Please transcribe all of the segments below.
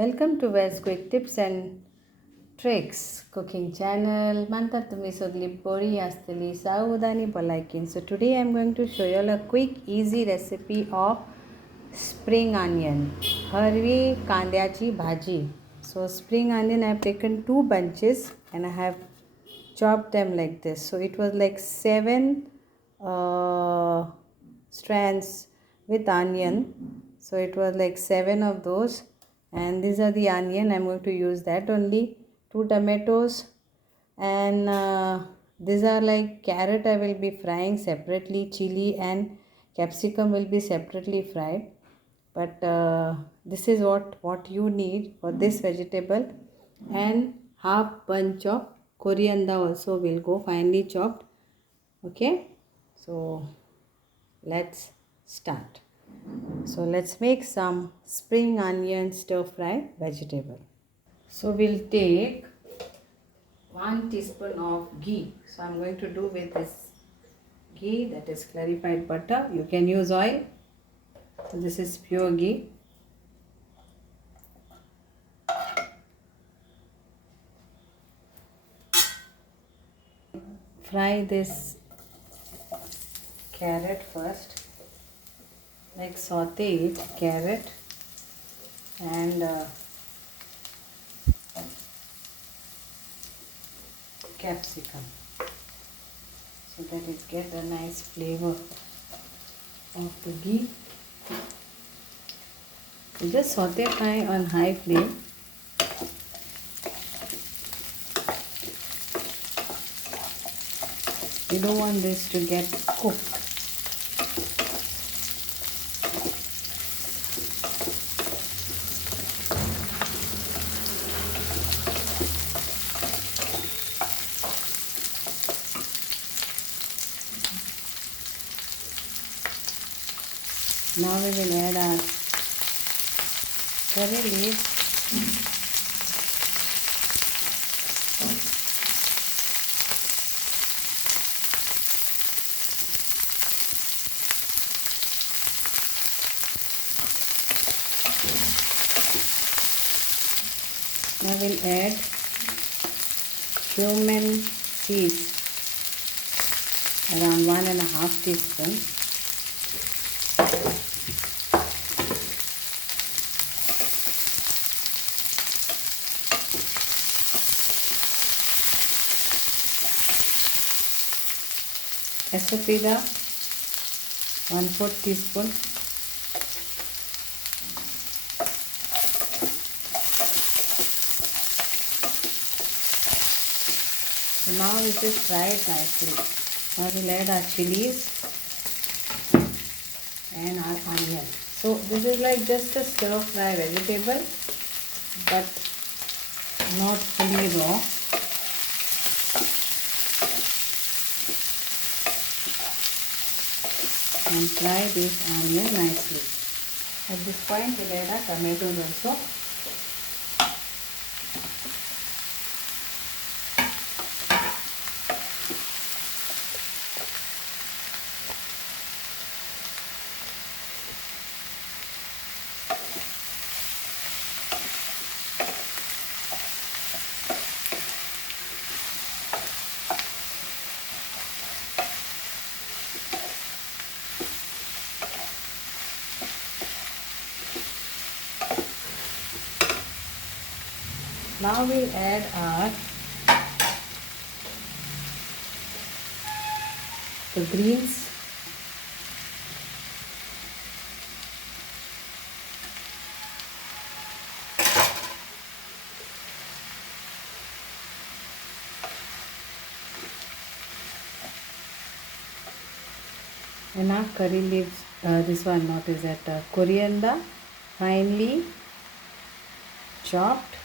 Welcome to Wes Quick Tips and Tricks cooking channel. Manta tumi sodli bori astili saudani palaikin. So today I am going to show you all a quick easy recipe of spring onion. Harvi Kandeache Bhaji. So spring onion I have taken 2 bunches and I have chopped them like this. So it was like 7 strands with onion. So it was like 7 of those, and these are the onion. I'm going to use that only. 2 tomatoes, and these are like carrot I will be frying separately. Chili and capsicum will be separately fried, but this is what you need for this vegetable. And half bunch of coriander also will go finely chopped. Okay, so let's start. So let's make some spring onion stir fry vegetable. So we'll take 1 teaspoon of ghee. So I'm going to do with this ghee, that is clarified butter. You can use oil. So this is pure ghee. Fry this carrot first. Like saute it, carrot and capsicum, so that it get a nice flavor of the ghee. You just saute on high flame. You don't want this to get cooked. Now we will add our curry leaves. Now we'll add cumin seeds, around 1.5 teaspoons. Asafoetida, 1/4 teaspoon. So now this is fried nicely. Now we'll add our chilies and our onion. So this is like just a stir fry vegetable, but not fully raw. And fry this onion nicely. At this point we'll add our tomatoes also. Now we'll add our the greens. And our curry leaves, this one not is that coriander, finely chopped.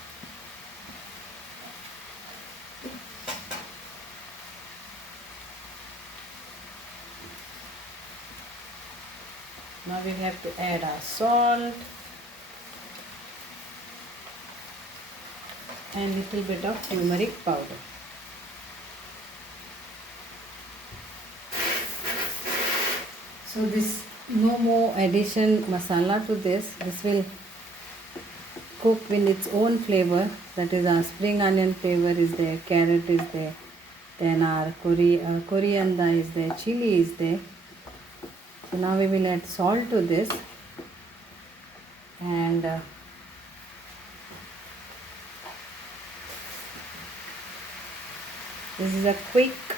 Now we have to add our salt and little bit of turmeric powder. So this, no more addition masala to this. This will cooked with its own flavor. That is our spring onion flavor is there, carrot is there, then our coriander is there, chili is there. So now we will add salt to this, and this is a quick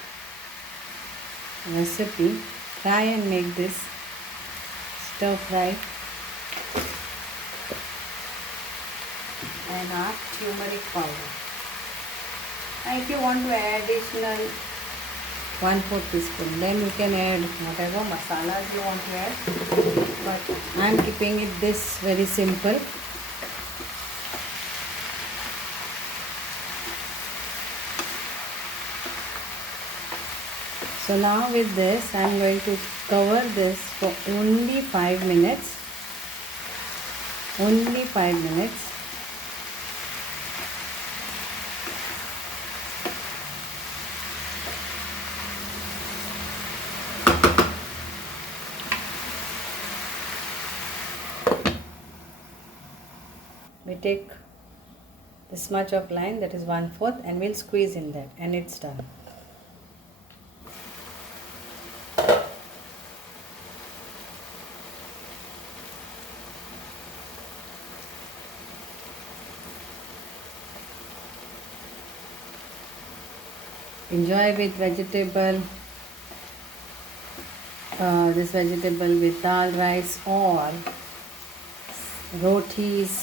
recipe. Try and make this stir fry. And our turmeric powder. And if you want to add additional 1/4 teaspoon, then you can add whatever masalas you want to add. But I am keeping it this very simple. So now with this, I am going to cover this for only 5 minutes. Only 5 minutes. We take this much of lime, that is 1/4, and we'll squeeze in that, and it's done. Enjoy with vegetable, this vegetable with dal rice or rotis.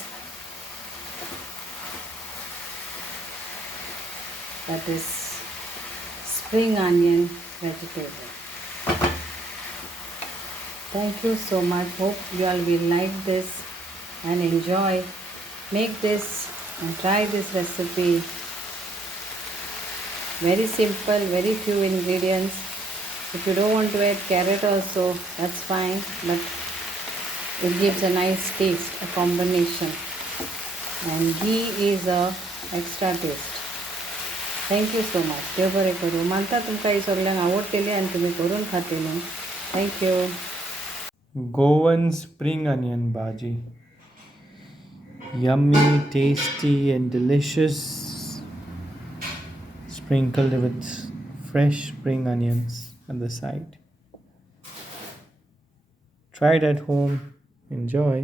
That is spring onion vegetable. Thank you so much. Hope you all will like this and enjoy. Make this and try this recipe. Very simple, very few ingredients. If you don't want to add carrot also, that's fine, but it gives a nice taste, a combination. And ghee is a extra taste. Thank you so much. देव बरें करूं. मानता तुमकां ही सगळ्यांक आवडटली आनी तुमी करून खातली. Thank you. Goan spring onion bhaji. Yummy, tasty and delicious. Sprinkled with fresh spring onions on the side. Try it at home. Enjoy.